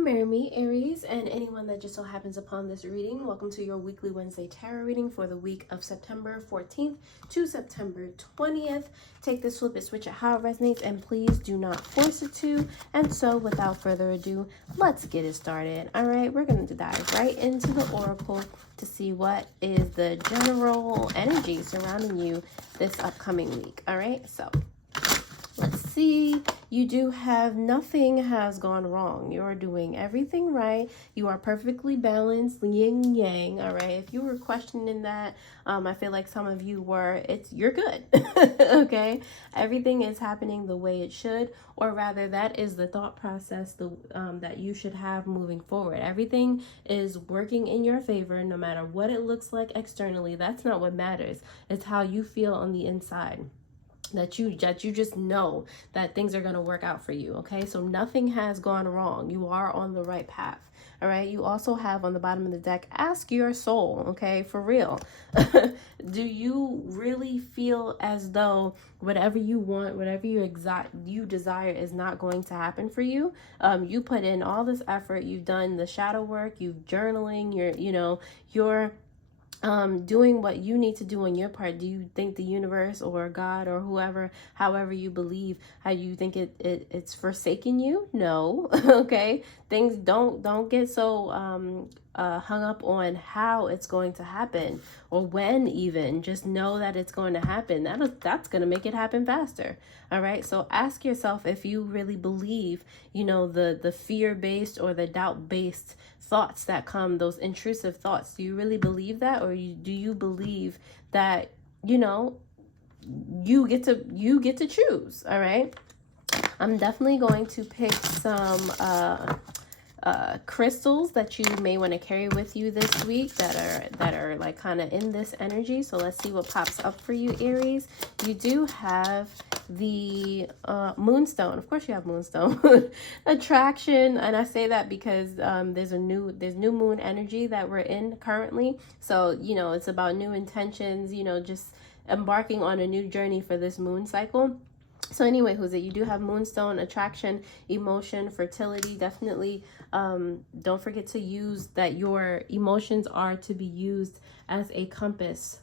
Me, Aries, and anyone that just so happens upon this reading, welcome to your weekly Wednesday tarot reading for the week of September 14th to September 20th. Take this, flip it, switch it how it resonates, and please do not force it to. And so, without further ado, let's get it started. All right, we're going to dive right into the oracle to see what is the general energy surrounding you this upcoming week. All right, so let's see. You do have nothing has gone wrong. You are doing everything right. You are perfectly balanced, yin yang. All right. If you were questioning that, I feel like some of you were. You're good. Okay. Everything is happening the way it should, or rather, that is the thought process that you should have moving forward. Everything is working in your favor, no matter what it looks like externally. That's not what matters. It's how you feel on the inside. That you just know that things are going to work out for you. Okay, so nothing has gone wrong. You are on the right path. All right, you also have on the bottom of the deck, ask your soul. Okay, for real. Do you really feel as though whatever you want, whatever you desire is not going to happen for you? You put in all this effort, you've done the shadow work, you've journaling, you're doing what you need to do on your part. Do you think the universe or God or whoever, however you believe, how you think it's forsaken you? No. Okay, things don't get so hung up on how it's going to happen or when. Even just know that it's going to happen. That's going to make it happen faster. All right, so ask yourself if you really believe, the fear-based or the doubt-based thoughts that come, those intrusive thoughts. Do you really believe that, or do you believe that you get to choose? All right, I'm definitely going to pick some crystals that you may want to carry with you this week that are like kind of in this energy. So let's see what pops up for you, Aries. You do have the moonstone. Of course you have moonstone. Attraction, and I say that because there's new moon energy that we're in currently. So it's about new intentions, just embarking on a new journey for this moon cycle. So anyway, you do have moonstone, attraction, emotion, fertility. Definitely don't forget to use that your emotions are to be used as a compass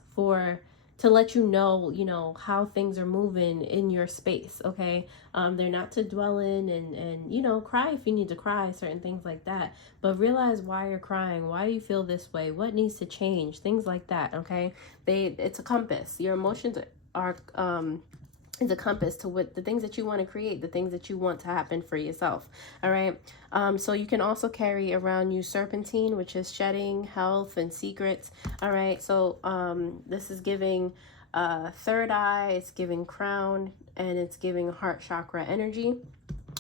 to let you know how things are moving in your space. Okay, they're not to dwell in and cry if you need to cry, certain things like that, but realize why you're crying, why you feel this way, what needs to change, things like that. Okay, it's a compass. Your emotions are is a compass to what the things that you want to create, the things that you want to happen for yourself. All right. So you can also carry around you serpentine, which is shedding, health, and secrets. All right. So this is giving third eye, it's giving crown, and it's giving heart chakra energy.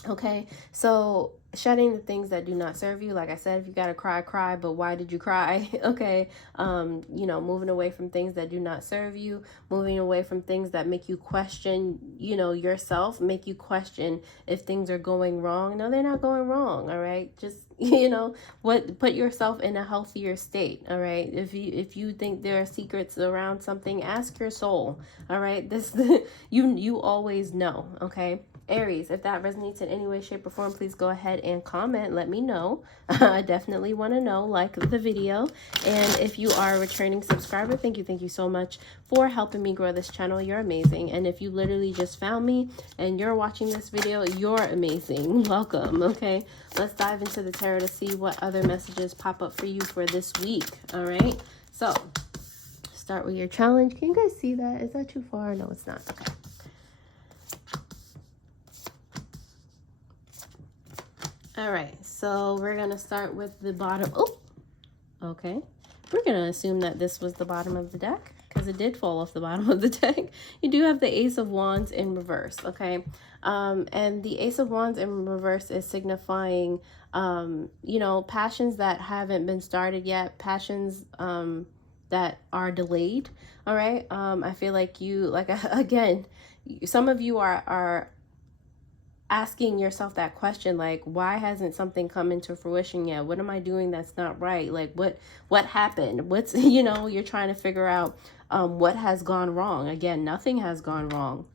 Okay, so shedding the things that do not serve you. Like I said, if you gotta cry, but why did you cry? Okay, moving away from things that do not serve you, moving away from things that make you question, yourself, make you question if things are going wrong. No, they're not going wrong. All right, just put yourself in a healthier state. All right, if you think there are secrets around something, ask your soul. All right, you always know. Okay, Aries, if that resonates in any way, shape, or form, please go ahead and comment. Let me know. I definitely want to know. Like the video. And if you are a returning subscriber, thank you so much for helping me grow this channel. You're amazing. And if you literally just found me and you're watching this video, you're amazing. Welcome. Okay, let's dive into the tarot to see what other messages pop up for you for this week. All right, so start with your challenge. Can you guys see that? Is that too far? No, it's not. Okay. All right, so we're going to start with the bottom. Oh, okay. We're going to assume that this was the bottom of the deck because it did fall off the bottom of the deck. You do have the Ace of Wands in reverse, okay? And the Ace of Wands in reverse is signifying, passions that haven't been started yet, passions that are delayed, all right? I feel like again, some of you are asking yourself that question, like, why hasn't something come into fruition yet? What am I doing that's not right? Like, what happened? What's, you're trying to figure out what has gone wrong. Again, nothing has gone wrong.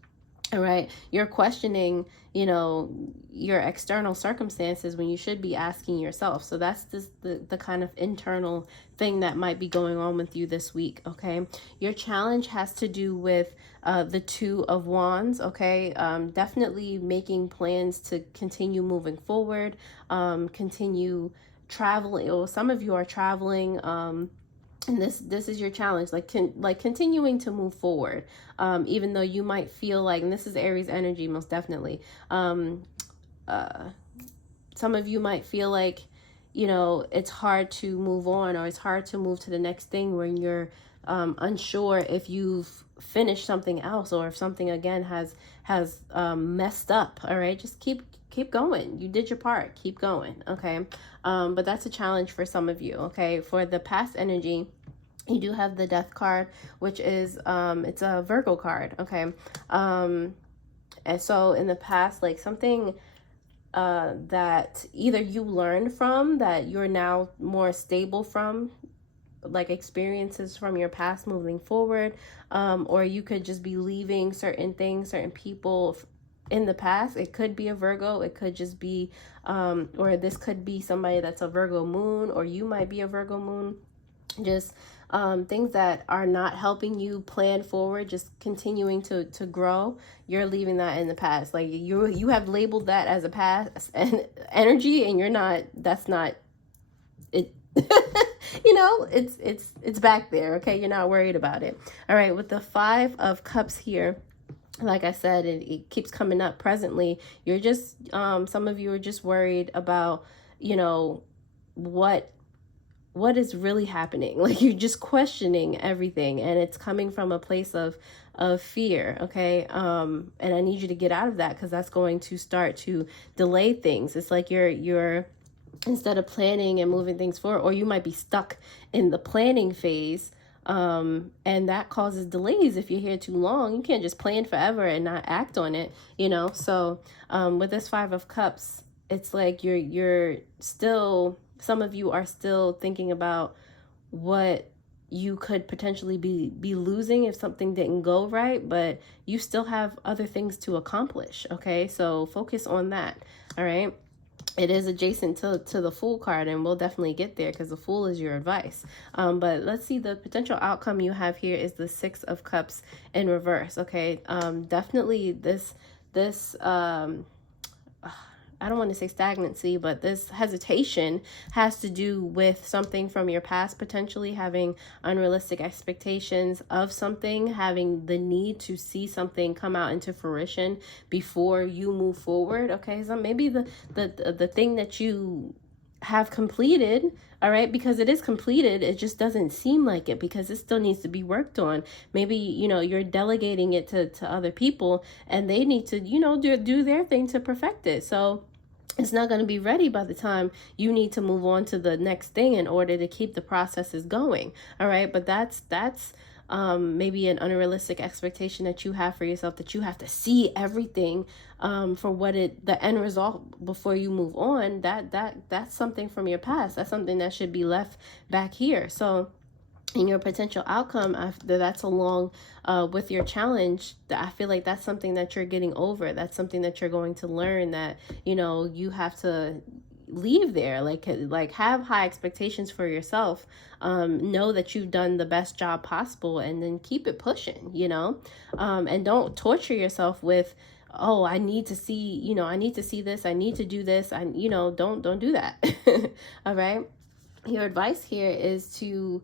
All right. You're questioning, you know, your external circumstances when you should be asking yourself. So that's the kind of internal thing that might be going on with you this week. Okay. Your challenge has to do with the Two of Wands. Okay. Definitely making plans to continue moving forward, continue traveling, or some of you are traveling, and this is your challenge, like continuing to move forward, even though you might feel like, and this is Aries energy most definitely, some of you might feel like, you know, it's hard to move on, or it's hard to move to the next thing when you're unsure if you've finished something else, or if something again has messed up. All right, just keep going. You did your part, keep going. Okay. But that's a challenge for some of you. Okay. For the past energy, you do have the Death card, which is it's a Virgo card. Okay. And so in the past, like something that either you learned from, that you're now more stable from, like experiences from your past moving forward, or you could just be leaving certain things, certain people in the past. It could be a Virgo, it could just be or this could be somebody that's a Virgo moon, or you might be a Virgo moon. Just things that are not helping you plan forward, just continuing to grow. You're leaving that in the past. Like you have labeled that as a past and energy, and you're not, that's not it. You know, it's back there. Okay, you're not worried about it. All right, with the Five of Cups here, like I said, it keeps coming up presently. You're just some of you are just worried about, you know, what is really happening. Like you're just questioning everything, and it's coming from a place of fear. Okay. And I need you to get out of that, because that's going to start to delay things. It's like you're instead of planning and moving things forward, or you might be stuck in the planning phase, and that causes delays. If you're here too long, you can't just plan forever and not act on it, you know. So with this Five of Cups, it's like you're still, some of you are still thinking about what you could potentially be losing if something didn't go right, but you still have other things to accomplish. Okay, so focus on that. All right. It is adjacent to the Fool card, and we'll definitely get there, because the Fool is your advice. But let's see, the potential outcome you have here is the Six of Cups in reverse. Okay. Definitely this I don't want to say stagnancy, but this hesitation has to do with something from your past, potentially having unrealistic expectations of something, having the need to see something come out into fruition before you move forward. Okay, so maybe the thing that you have completed, all right, because it is completed, it just doesn't seem like it, because it still needs to be worked on. Maybe, you know, you're delegating it to other people, and they need to, you know, do their thing to perfect it. So it's not going to be ready by the time you need to move on to the next thing in order to keep the processes going. All right. But that's maybe an unrealistic expectation that you have for yourself, that you have to see everything for what the end result before you move on. That's something from your past. That's something that should be left back here. So in your potential outcome, after that's along with your challenge, I feel like that's something that you're getting over. That's something that you're going to learn, that, you know, you have to leave there. Like have high expectations for yourself. Know that you've done the best job possible, and then keep it pushing, you know, and don't torture yourself with, oh, I need to see, you know, I need to see this, I need to do this. You know, don't do that. All right. Your advice here is to,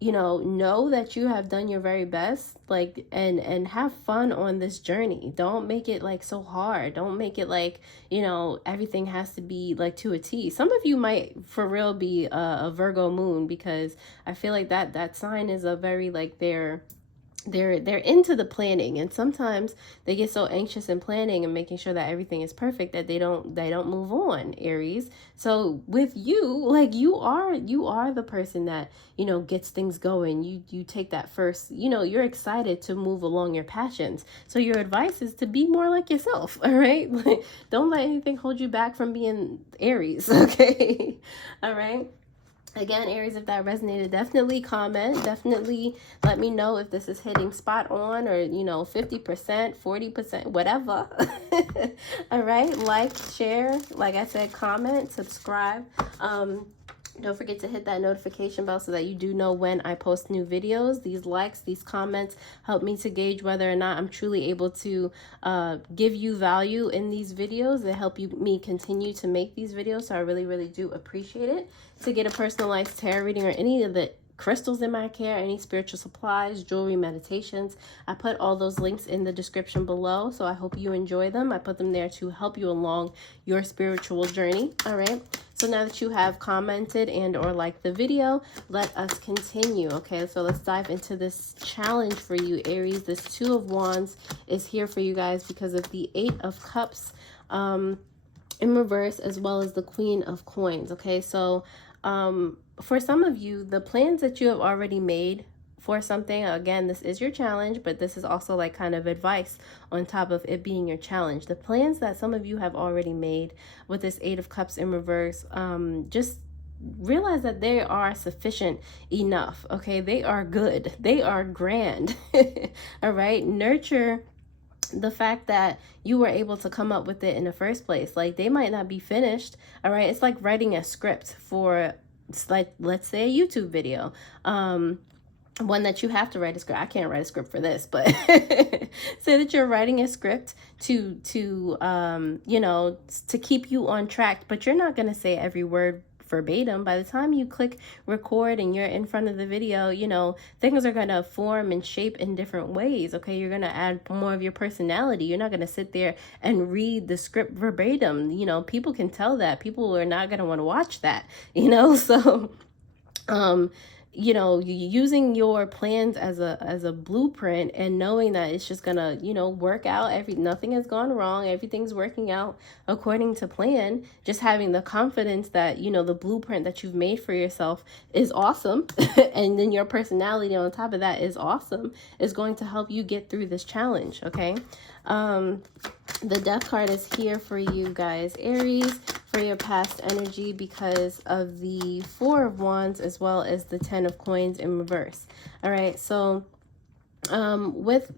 you know that you have done your very best, like, and have fun on this journey. Don't make it like so hard. Don't make it like, you know, everything has to be like to a T. Some of you might for real be a Virgo moon, because I feel like that sign is a very, like, they're into the planning, and sometimes they get so anxious in planning and making sure that everything is perfect that they don't move on, Aries. So with you, like, you are the person that, you know, gets things going. You take that first, you know, you're excited to move along your passions. So your advice is to be more like yourself. All right. Like, don't let anything hold you back from being Aries. Okay. All right. Again, Aries, if that resonated, definitely comment. Definitely let me know if this is hitting spot on, or, you know, 50%, 40%, whatever. All right. Like, share, like I said, comment, subscribe. Don't forget to hit that notification bell so that you do know when I post new videos. These likes, these comments help me to gauge whether or not I'm truly able to give you value in these videos. They help me continue to make these videos. So I really, really do appreciate it. To get a personalized tarot reading or any of the crystals in my care, any spiritual supplies, jewelry, meditations, I put all those links in the description below. So I hope you enjoy them. I put them there to help you along your spiritual journey. All right. So now that you have commented and or liked the video, let us continue. Okay, so let's dive into this challenge for you, Aries. This Two of Wands is here for you guys because of the Eight of Cups in reverse, as well as the Queen of Coins. Okay, so for some of you, the plans that you have already made for something, again, this is your challenge, but this is also like kind of advice on top of it being your challenge. The plans that some of you have already made with this Eight of Cups in reverse, just realize that they are sufficient enough. Okay, they are good, they are grand. All right, nurture the fact that you were able to come up with it in the first place. Like, they might not be finished. All right, it's like writing a script for, it's like, let's say, a YouTube video, one that you have to write a script. I can't write a script for this, but say that you're writing a script to you know, to keep you on track, but you're not going to say every word verbatim. By the time you click record and you're in front of the video, you know, things are going to form and shape in different ways. Okay, you're going to add more of your personality. You're not going to sit there and read the script verbatim. You know, people can tell that. People are not going to want to watch that, you know. So you know, using your plans as a blueprint and knowing that it's just gonna, you know, work out. Nothing has gone wrong. Everything's working out according to plan. Just having the confidence that, you know, the blueprint that you've made for yourself is awesome. And then your personality on top of that is awesome, is going to help you get through this challenge. Okay. The Death card is here for you guys, Aries, for your past energy because of the Four of Wands as well as the Ten of Coins in reverse. All right, so with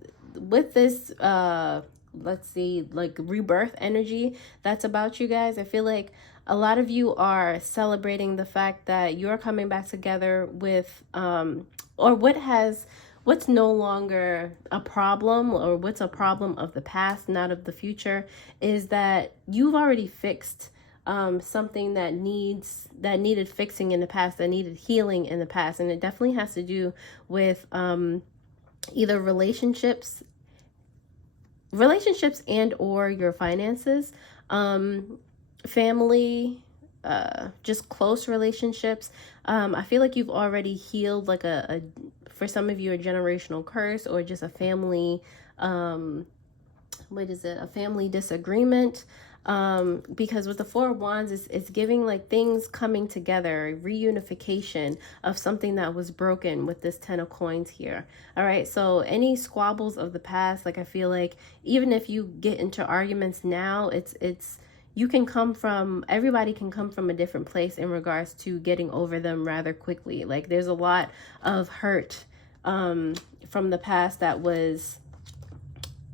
this let's see, like rebirth energy that's about you guys, I feel like a lot of you are celebrating the fact that you're coming back together with or what's no longer a problem, or what's a problem of the past, not of the future, is that you've already fixed something that needed fixing in the past, that needed healing in the past. And it definitely has to do with either relationships and or your finances, family, just close relationships. I feel like you've already healed like for some of you, a generational curse, or just a family, a family disagreement. Because with the Four of Wands, it's giving like things coming together, reunification of something that was broken with this Ten of Coins here. All right, so any squabbles of the past, like I feel like even if you get into arguments now, everybody can come from a different place in regards to getting over them rather quickly. Like, there's a lot of hurt from the past that was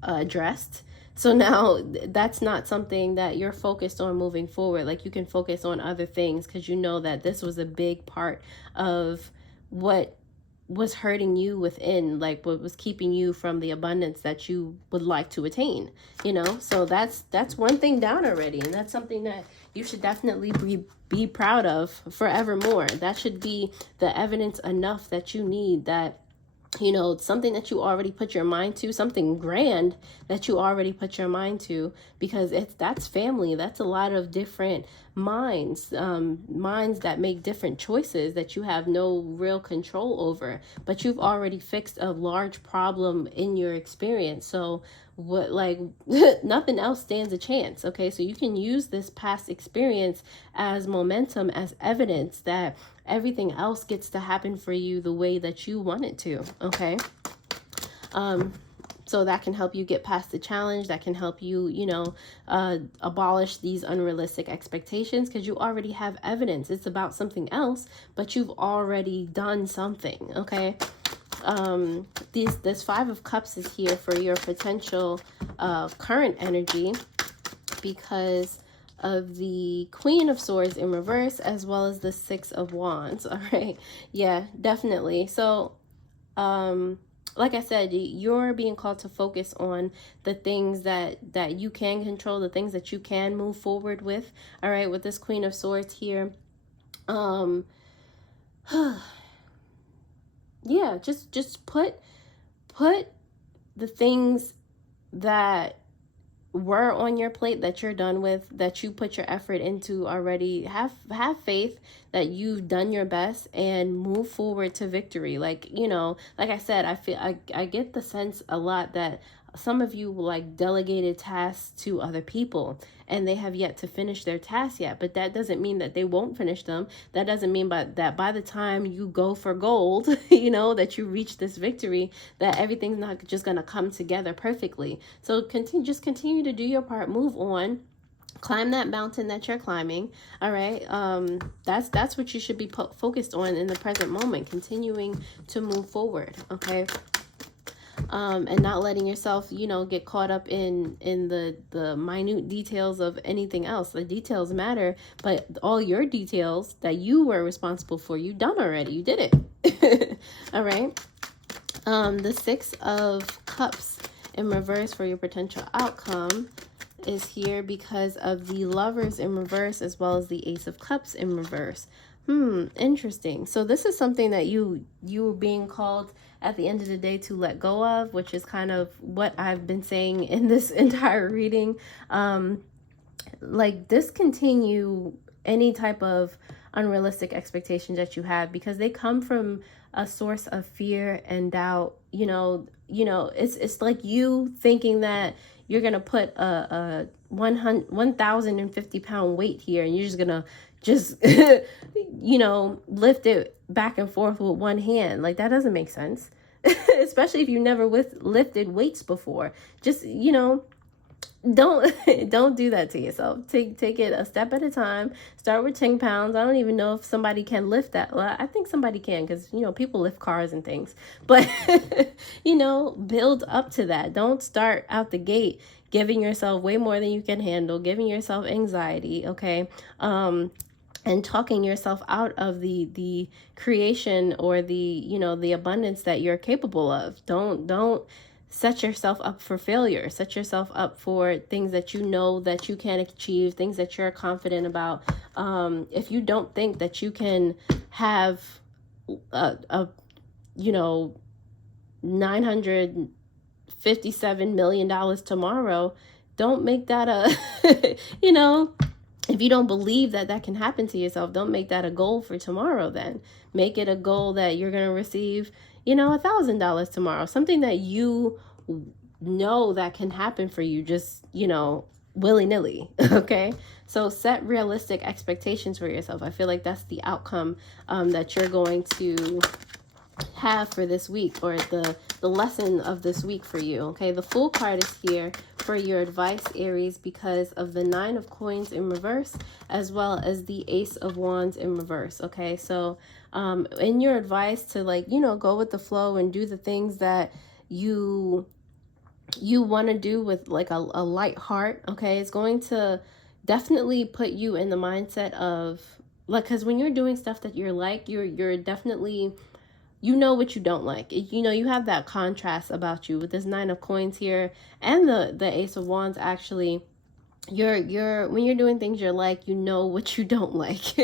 addressed. So now that's not something that you're focused on moving forward. Like, you can focus on other things because you know that this was a big part of what was hurting you within, like what was keeping you from the abundance that you would like to attain, you know. So that's one thing down already, and that's something that you should definitely be proud of forevermore. That should be the evidence enough that you need, that, you know, something that you already put your mind to, something grand that you already put your mind to, because that's family. That's a lot of different minds that make different choices that you have no real control over, but you've already fixed a large problem in your experience. So nothing else stands a chance. Okay, so you can use this past experience as momentum, as evidence that everything else gets to happen for you the way that you want it to. Okay, So that can help you get past the challenge. That can help you, you know, abolish these unrealistic expectations, because you already have evidence. It's about something else, but you've already done something, okay? This Five of Cups is here for your potential current energy, because of the Queen of Swords in reverse, as well as the Six of Wands. All right. Yeah, definitely. So, like I said, you're being called to focus on the things that you can control, the things that you can move forward with. All right. With this Queen of Swords here. Yeah, just put the things that were on your plate, that you're done with, that you put your effort into already. Have faith that you've done your best and move forward to victory. Like, you know, like I said, I get the sense a lot that some of you like delegated tasks to other people and they have yet to finish their tasks yet, but that doesn't mean that they won't finish them. That doesn't mean that by the time you go for gold, you know, that you reach this victory, that everything's not just going to come together perfectly. So just continue to do your part, move on, climb that mountain that you're climbing. All right. That's what you should be focused on in the present moment, continuing to move forward. Okay. And not letting yourself, you know, get caught up in the minute details of anything else. The details matter, but all your details that you were responsible for, you done already. You did it. All right. The Six of Cups in reverse for your potential outcome is here because of the Lovers in reverse, as well as the Ace of Cups in reverse. Interesting. So this is something that you were being called at the end of the day to let go of, which is kind of what I've been saying in this entire reading. Like, discontinue any type of unrealistic expectations that you have, because they come from a source of fear and doubt. You know, it's like you thinking that you're gonna put a 1,050 pound weight here and you're just gonna you know, lift it back and forth with one hand. Like, that doesn't make sense. Especially if you never lifted weights before. Just, you know, don't do that to yourself. Take it a step at a time. Start with 10 pounds. I don't even know if somebody can lift that. Well, I think somebody can, because, you know, people lift cars and things. But, you know, build up to that. Don't start out the gate giving yourself way more than you can handle, giving yourself anxiety, okay? And talking yourself out of the creation or the, you know, the abundance that you're capable of. Don't set yourself up for failure. Set yourself up for things that you know that you can achieve, things that you're confident about. If you don't think that you can have a you know, $957 million tomorrow, don't make that a, you know, if you don't believe that that can happen to yourself, don't make that a goal for tomorrow. Then make it a goal that you're going to receive, you know, $1,000 tomorrow, something that you know that can happen for you, just, you know, willy-nilly. Okay. So set realistic expectations for yourself. I feel like that's the outcome that you're going to have for this week, or the lesson of this week for you. Okay, the Fool card is here for your advice, Aries, because of the Nine of Coins in reverse, as well as the Ace of Wands in reverse. Okay, so in your advice to, like, you know, go with the flow and do the things that you want to do with like a light heart. Okay, it's going to definitely put you in the mindset of, like, because when you're doing stuff that you're like, you're definitely, you know what you don't like. You know, you have that contrast about you with this Nine of Coins here and the Ace of Wands. Actually, you're when you're doing things you're like, you know what you don't like.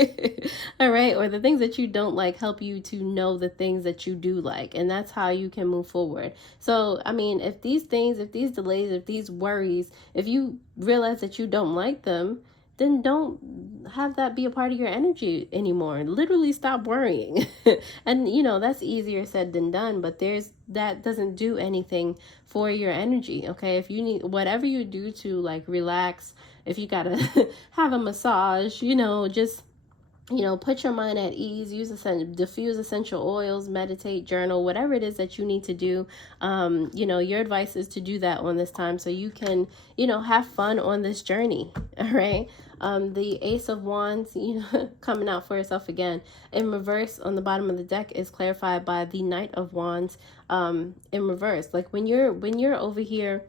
All right, or the things that you don't like help you to know the things that you do like, and that's how you can move forward. So, I mean, if these things, if these delays, if these worries, if you realize that you don't like them, then don't have that be a part of your energy anymore. Literally stop worrying. And, you know, that's easier said than done, but that doesn't do anything for your energy. Okay, if you need whatever you do to, like, relax, if you gotta have a massage, you know, just you know, put your mind at ease, diffuse essential oils, meditate, journal, whatever it is that you need to do. You know, your advice is to do that on this time so you can, you know, have fun on this journey. All right. The Ace of Wands, you know, coming out for yourself again. In reverse on the bottom of the deck is clarified by the Knight of Wands in reverse. Like when you're over here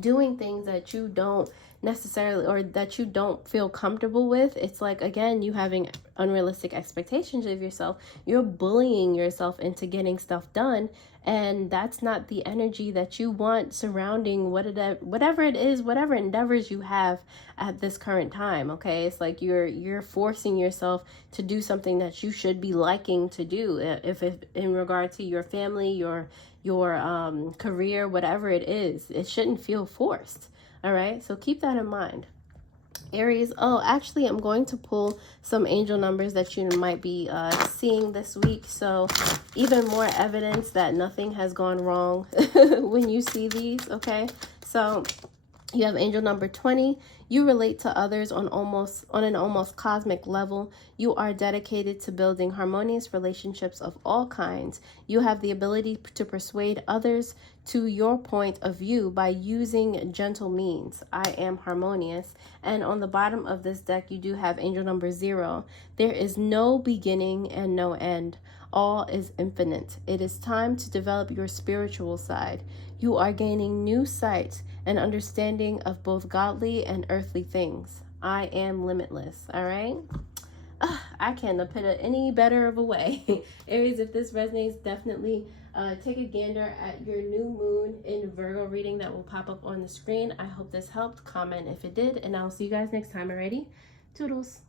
doing things that you don't necessarily, or that you don't feel comfortable with, it's like, again, you having unrealistic expectations of yourself. You're bullying yourself into getting stuff done, and that's not the energy that you want surrounding whatever it is, whatever endeavors you have at this current time. Okay, it's like you're forcing yourself to do something that you should be liking to do, if in regard to your family, your career, whatever it is. It shouldn't feel forced. All right, so keep that in mind. Aries, oh, actually, I'm going to pull some angel numbers that you might be seeing this week. So even more evidence that nothing has gone wrong when you see these, okay? So you have angel number 20. You relate to others on an almost cosmic level. You are dedicated to building harmonious relationships of all kinds. You have the ability to persuade others to your point of view by using gentle means. I am harmonious. And on the bottom of this deck, you do have angel number 0. There is no beginning and no end. All is infinite. It is time to develop your spiritual side. You are gaining new sight and understanding of both godly and earthly things. I am limitless. All right. I can't put it any better of a way. Aries, if this resonates, definitely take a gander at your new moon in Virgo reading that will pop up on the screen. I hope this helped. Comment if it did, and I'll see you guys next time. Alrighty? Toodles.